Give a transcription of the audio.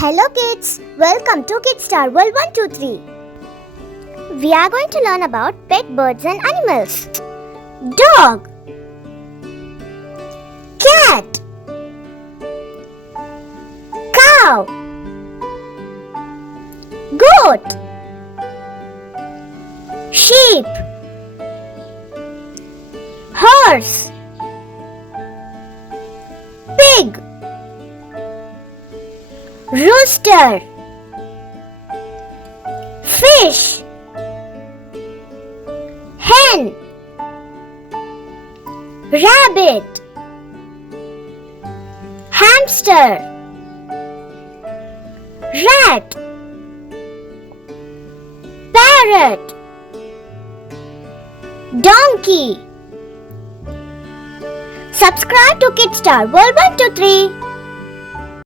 Hello kids, welcome to Kidstar World 123. We are going to learn about pet birds and animals. Dog, cat, cow, goat, sheep, horse, pig, rooster, fish, hen, rabbit, hamster, rat, parrot, donkey. Subscribe to Kidstar World 123.